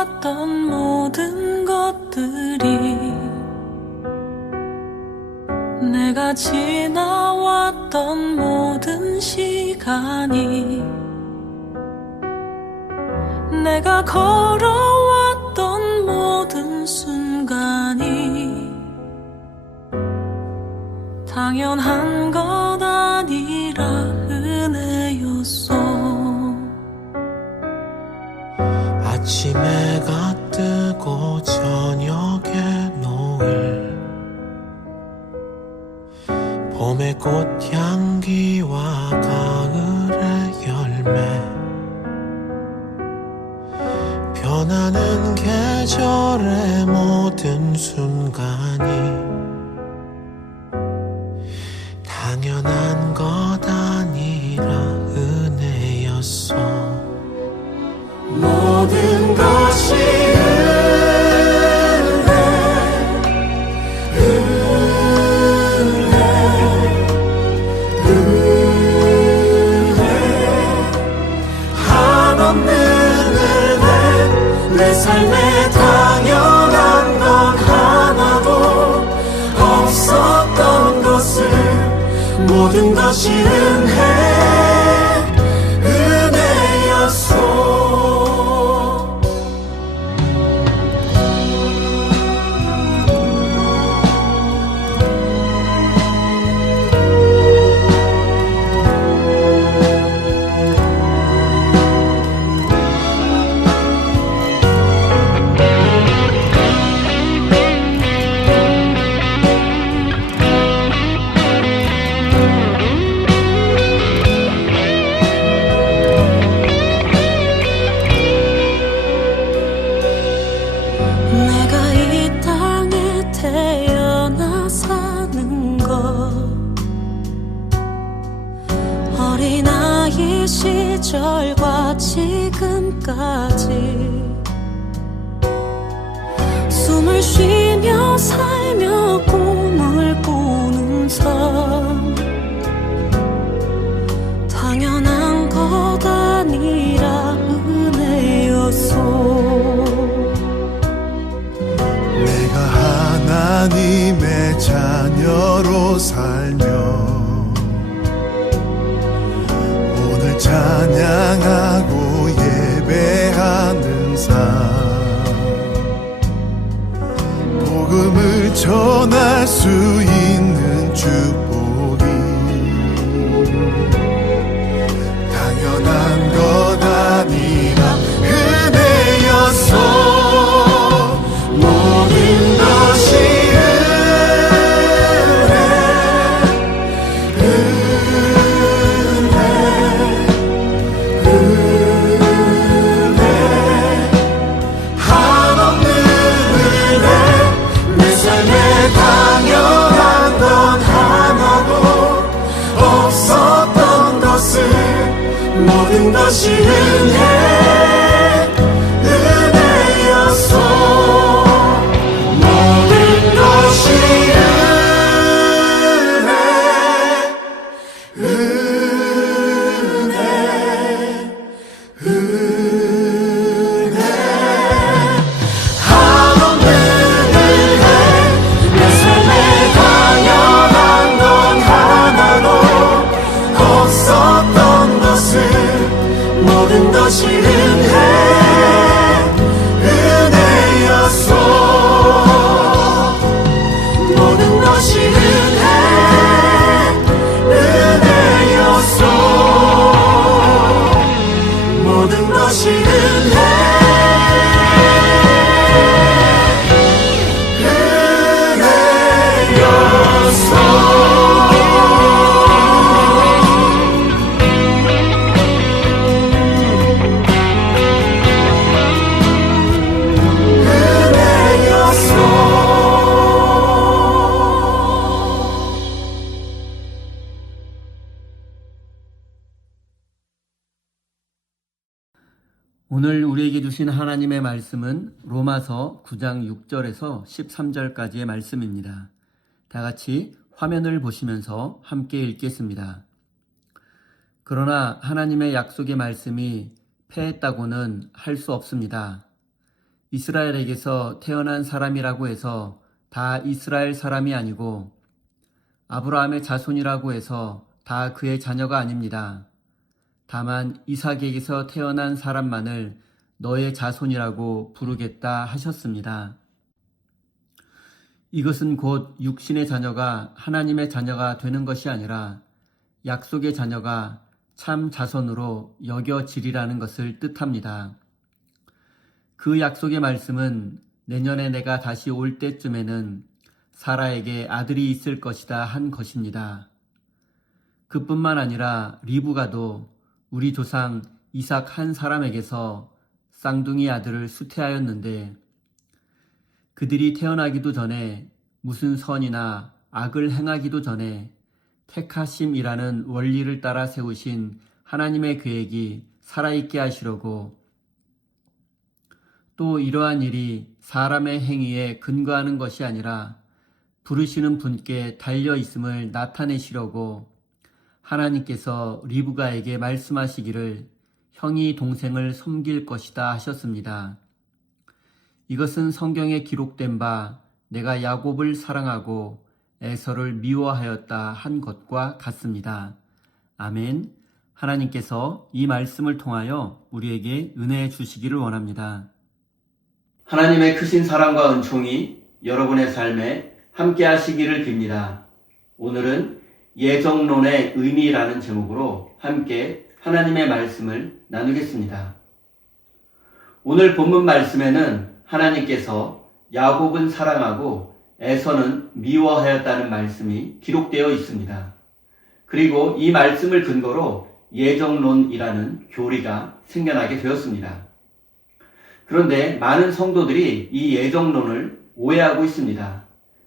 지나왔던 모든 것들이, 내가 지나왔던 모든 시간이, 내가 걸어왔던 모든 순간이 당연한 것 아니라 은혜였어. 아침 해가 뜨고 저녁에 노을, 봄의 꽃향기와 가을의 열매, 변하는 계절의 모든 순간이 당연한 것 아니라 은혜였어. 모든 것이 한없는 은혜, 내 삶에 당연한 건 하나도 없었던 것을, 모든 것이 은혜였어. 내가 이 땅에 태어나 사는 것, 어린아이 시절과 지금까지 숨을 쉬며 살며 꿈을 꾸는 삶, 당연한 것 아니라 은혜였어. 내가 하나님의 자녀로 살며 오늘 찬양하고 예배하는 삶, 복음을 전할 수 있는 축복이 당연한 것 아니라 은혜였어. 모든 것이 한없는 은혜, 내 삶에 당연한 건 하나도 없었던 것을, 모든 것이 은혜였어. 모든 것이 은혜였어. 모든 것이 은혜였어. 모든 것이 오늘 우리에게 주신 하나님의 말씀은 로마서 9장 6절에서 13절까지의 말씀입니다. 다 같이 화면을 보시면서 함께 읽겠습니다. 그러나 하나님의 약속의 말씀이 패했다고는 할 수 없습니다. 이스라엘에게서 태어난 사람이라고 해서 다 이스라엘 사람이 아니고 아브라함의 자손이라고 해서 다 그의 자녀가 아닙니다. 다만 이삭에게서 태어난 사람만을 너의 자손이라고 부르겠다 하셨습니다. 이것은 곧 육신의 자녀가 하나님의 자녀가 되는 것이 아니라 약속의 자녀가 참 자손으로 여겨지리라는 것을 뜻합니다. 그 약속의 말씀은 내년에 내가 다시 올 때쯤에는 사라에게 아들이 있을 것이다 한 것입니다. 그뿐만 아니라 리브가도 우리 조상 이삭 한 사람에게서 쌍둥이 아들을 수태하였는데 그들이 태어나기도 전에 무슨 선이나 악을 행하기도 전에 택하심이라는 원리를 따라 세우신 하나님의 계획이 살아있게 하시려고 또 이러한 일이 사람의 행위에 근거하는 것이 아니라 부르시는 분께 달려있음을 나타내시려고 하나님께서 리브가에게 말씀하시기를 형이 동생을 섬길 것이다 하셨습니다. 이것은 성경에 기록된 바 내가 야곱을 사랑하고 에서를 미워하였다 한 것과 같습니다. 아멘. 하나님께서 이 말씀을 통하여 우리에게 은혜 주시기를 원합니다. 하나님의 크신 사랑과 은총이 여러분의 삶에 함께 하시기를 빕니다. 오늘은 예정론의 의미라는 제목으로 함께 하나님의 말씀을 나누겠습니다. 오늘 본문 말씀에는 하나님께서 야곱은 사랑하고 에서는 미워하였다는 말씀이 기록되어 있습니다. 그리고 이 말씀을 근거로 예정론이라는 교리가 생겨나게 되었습니다. 그런데 많은 성도들이 이 예정론을 오해하고 있습니다.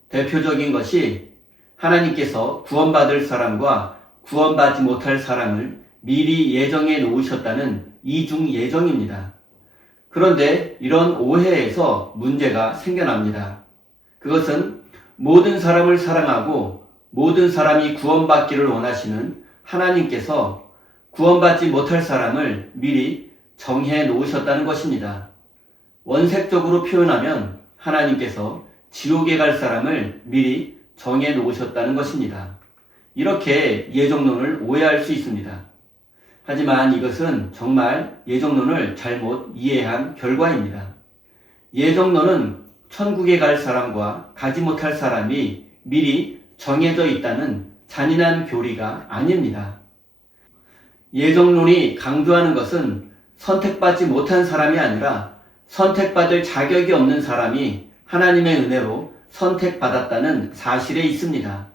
대표적인 것이 하나님께서 구원받을 사람과 구원받지 못할 사람을 미리 예정해 놓으셨다는 이중 예정입니다. 그런데 이런 오해에서 문제가 생겨납니다. 그것은 모든 사람을 사랑하고 모든 사람이 구원받기를 원하시는 하나님께서 구원받지 못할 사람을 미리 정해 놓으셨다는 것입니다. 원색적으로 표현하면 하나님께서 지옥에 갈 사람을 미리 정해 놓으셨다는 것입니다. 이렇게 예정론을 오해할 수 있습니다. 하지만 이것은 정말 예정론을 잘못 이해한 결과입니다. 예정론은 천국에 갈 사람과 가지 못할 사람이 미리 정해져 있다는 잔인한 교리가 아닙니다. 예정론이 강조하는 것은 선택받지 못한 사람이 아니라 선택받을 자격이 없는 사람이 하나님의 은혜로 선택받았다는 사실에 있습니다.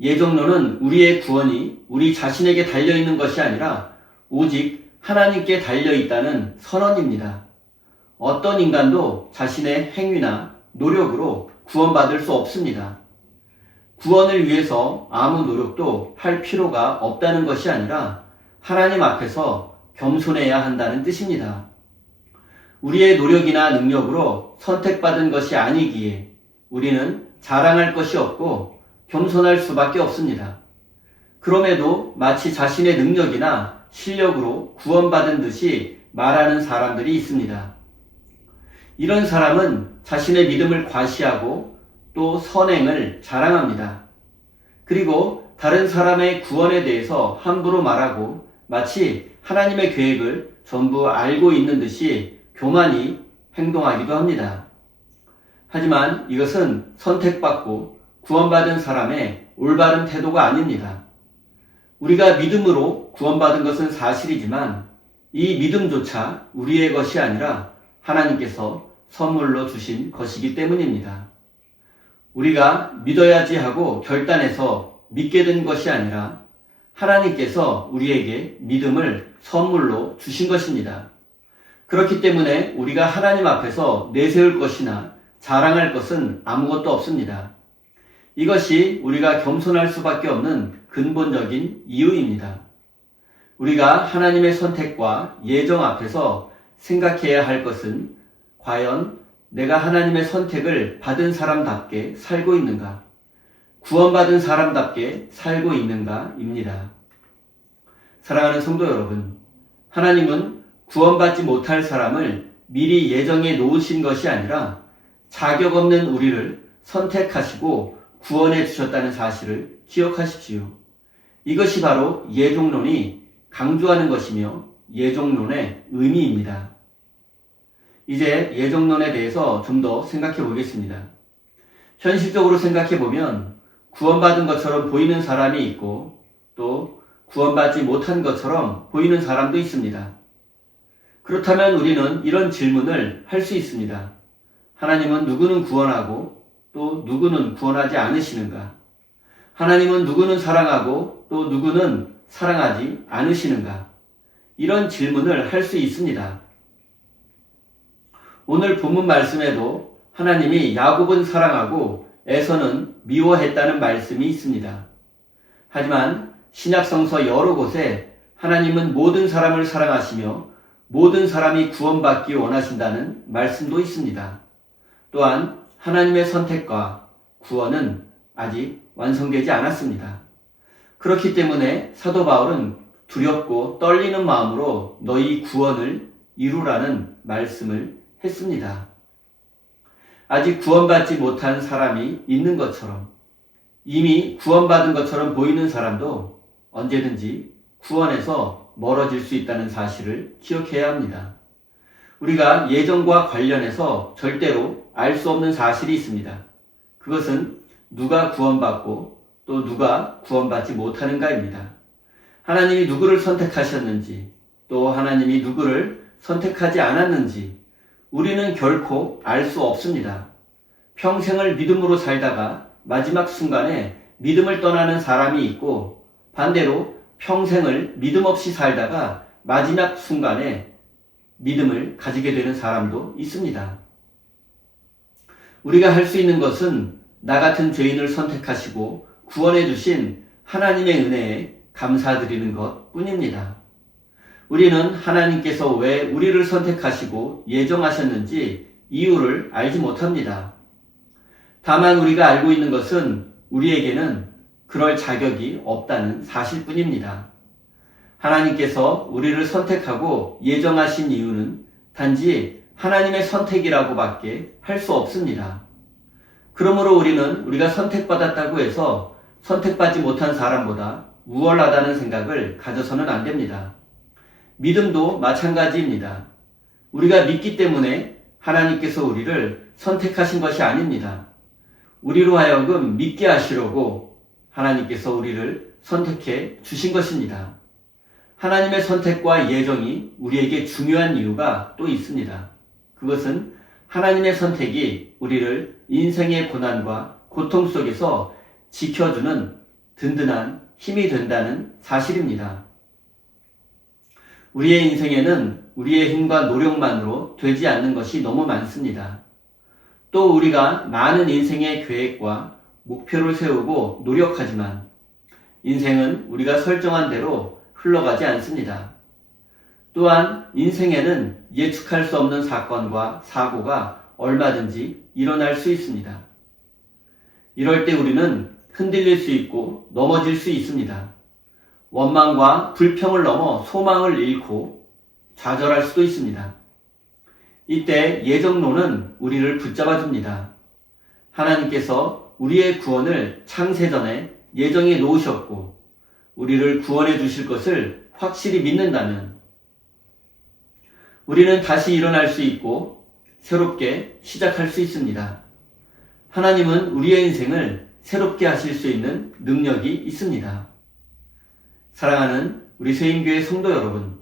예정론은 우리의 구원이 우리 자신에게 달려있는 것이 아니라 오직 하나님께 달려있다는 선언입니다. 어떤 인간도 자신의 행위나 노력으로 구원받을 수 없습니다. 구원을 위해서 아무 노력도 할 필요가 없다는 것이 아니라 하나님 앞에서 겸손해야 한다는 뜻입니다. 우리의 노력이나 능력으로 선택받은 것이 아니기에 우리는 자랑할 것이 없고 겸손할 수밖에 없습니다. 그럼에도 마치 자신의 능력이나 실력으로 구원받은 듯이 말하는 사람들이 있습니다. 이런 사람은 자신의 믿음을 과시하고 또 선행을 자랑합니다. 그리고 다른 사람의 구원에 대해서 함부로 말하고 마치 하나님의 계획을 전부 알고 있는 듯이 교만히 행동하기도 합니다. 하지만 이것은 선택받고 구원받은 사람의 올바른 태도가 아닙니다. 우리가 믿음으로 구원받은 것은 사실이지만 이 믿음조차 우리의 것이 아니라 하나님께서 선물로 주신 것이기 때문입니다. 우리가 믿어야지 하고 결단해서 믿게 된 것이 아니라 하나님께서 우리에게 믿음을 선물로 주신 것입니다. 그렇기 때문에 우리가 하나님 앞에서 내세울 것이나 자랑할 것은 아무것도 없습니다. 이것이 우리가 겸손할 수밖에 없는 근본적인 이유입니다. 우리가 하나님의 선택과 예정 앞에서 생각해야 할 것은 과연 내가 하나님의 선택을 받은 사람답게 살고 있는가, 구원받은 사람답게 살고 있는가입니다. 사랑하는 성도 여러분, 하나님은 구원받지 못할 사람을 미리 예정해 놓으신 것이 아니라 자격 없는 우리를 선택하시고 구원해 주셨다는 사실을 기억하십시오. 이것이 바로 예종론이 강조하는 것이며 예종론의 의미입니다. 이제 예종론에 대해서 좀 더 생각해 보겠습니다. 현실적으로 생각해 보면 구원받은 것처럼 보이는 사람이 있고 또 구원받지 못한 것처럼 보이는 사람도 있습니다. 그렇다면 우리는 이런 질문을 할 수 있습니다. 하나님은 누구는 구원하고 또 누구는 구원하지 않으시는가? 하나님은 누구는 사랑하고 또 누구는 사랑하지 않으시는가? 이런 질문을 할 수 있습니다. 오늘 본문 말씀에도 하나님이 야곱은 사랑하고 에서는 미워했다는 말씀이 있습니다. 하지만 신약성서 여러 곳에 하나님은 모든 사람을 사랑하시며 모든 사람이 구원받기 원하신다는 말씀도 있습니다. 또한 하나님의 선택과 구원은 아직 완성되지 않았습니다. 그렇기 때문에 사도 바울은 두렵고 떨리는 마음으로 너희 구원을 이루라는 말씀을 했습니다. 아직 구원받지 못한 사람이 있는 것처럼 이미 구원받은 것처럼 보이는 사람도 언제든지 구원에서 멀어질 수 있다는 사실을 기억해야 합니다. 우리가 예정과 관련해서 절대로 알 수 없는 사실이 있습니다. 그것은 누가 구원받고 또 누가 구원받지 못하는가입니다. 하나님이 누구를 선택하셨는지 또 하나님이 누구를 선택하지 않았는지 우리는 결코 알 수 없습니다. 평생을 믿음으로 살다가 마지막 순간에 믿음을 떠나는 사람이 있고 반대로 평생을 믿음 없이 살다가 마지막 순간에 믿음을 가지게 되는 사람도 있습니다. 우리가 할 수 있는 것은 나 같은 죄인을 선택하시고 구원해 주신 하나님의 은혜에 감사드리는 것 뿐입니다. 우리는 하나님께서 왜 우리를 선택하시고 예정하셨는지 이유를 알지 못합니다. 다만 우리가 알고 있는 것은 우리에게는 그럴 자격이 없다는 사실뿐입니다. 하나님께서 우리를 선택하고 예정하신 이유는 단지 하나님의 선택이라고밖에 할 수 없습니다. 그러므로 우리는 우리가 선택받았다고 해서 선택받지 못한 사람보다 우월하다는 생각을 가져서는 안 됩니다. 믿음도 마찬가지입니다. 우리가 믿기 때문에 하나님께서 우리를 선택하신 것이 아닙니다. 우리로 하여금 믿게 하시려고 하나님께서 우리를 선택해 주신 것입니다. 하나님의 선택과 예정이 우리에게 중요한 이유가 또 있습니다. 그것은 하나님의 선택이 우리를 인생의 고난과 고통 속에서 지켜주는 든든한 힘이 된다는 사실입니다. 우리의 인생에는 우리의 힘과 노력만으로 되지 않는 것이 너무 많습니다. 또 우리가 많은 인생의 계획과 목표를 세우고 노력하지만 인생은 우리가 설정한 대로 흘러가지 않습니다. 또한 인생에는 예측할 수 없는 사건과 사고가 얼마든지 일어날 수 있습니다. 이럴 때 우리는 흔들릴 수 있고 넘어질 수 있습니다. 원망과 불평을 넘어 소망을 잃고 좌절할 수도 있습니다. 이때 예정론은 우리를 붙잡아 줍니다. 하나님께서 우리의 구원을 창세전에 예정해 놓으셨고 우리를 구원해 주실 것을 확실히 믿는다면 우리는 다시 일어날 수 있고 새롭게 시작할 수 있습니다. 하나님은 우리의 인생을 새롭게 하실 수 있는 능력이 있습니다. 사랑하는 우리 세임교회 성도 여러분,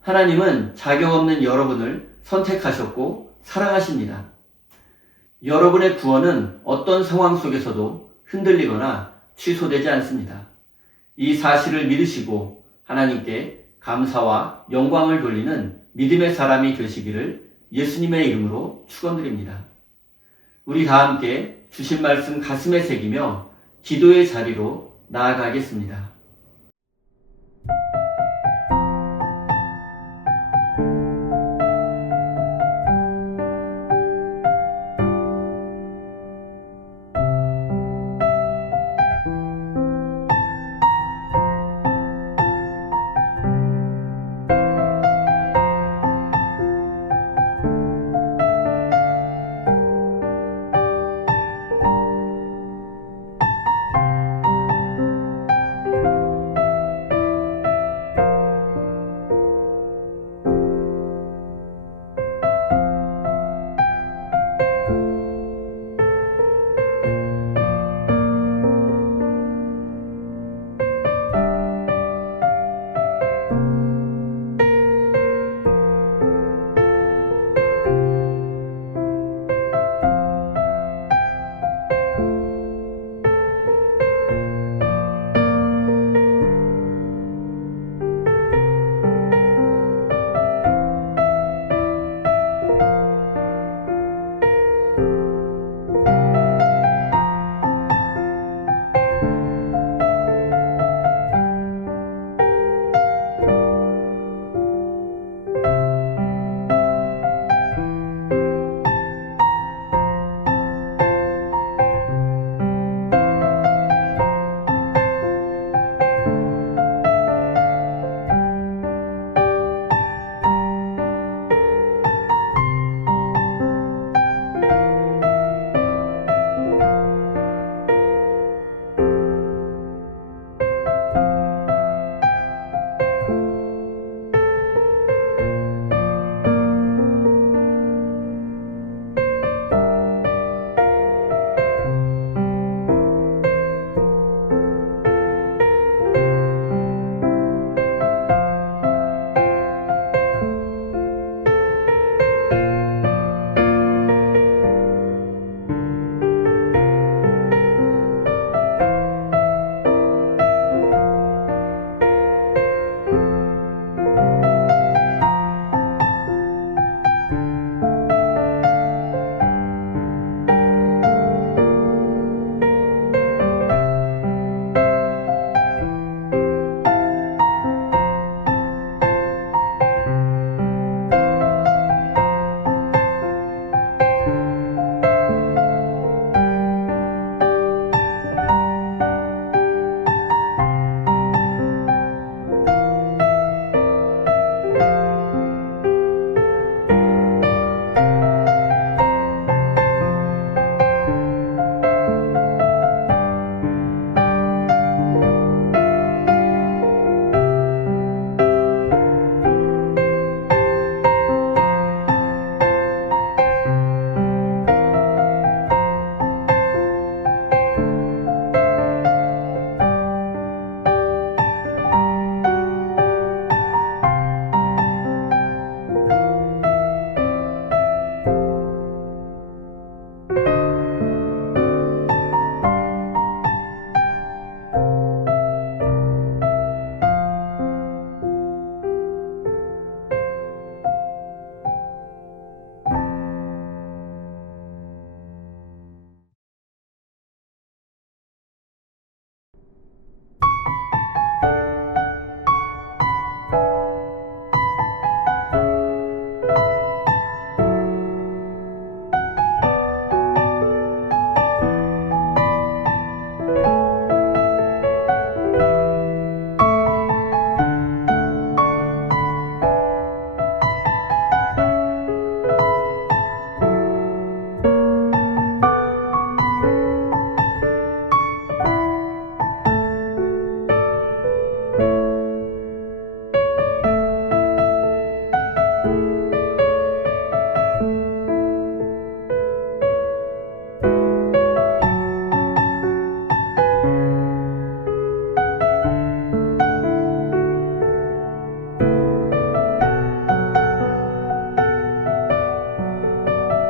하나님은 자격 없는 여러분을 선택하셨고 사랑하십니다. 여러분의 구원은 어떤 상황 속에서도 흔들리거나 취소되지 않습니다. 이 사실을 믿으시고 하나님께 감사와 영광을 돌리는 믿음의 사람이 되시기를 예수님의 이름으로 축원드립니다. 우리 다 함께 주신 말씀 가슴에 새기며 기도의 자리로 나아가겠습니다.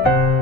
주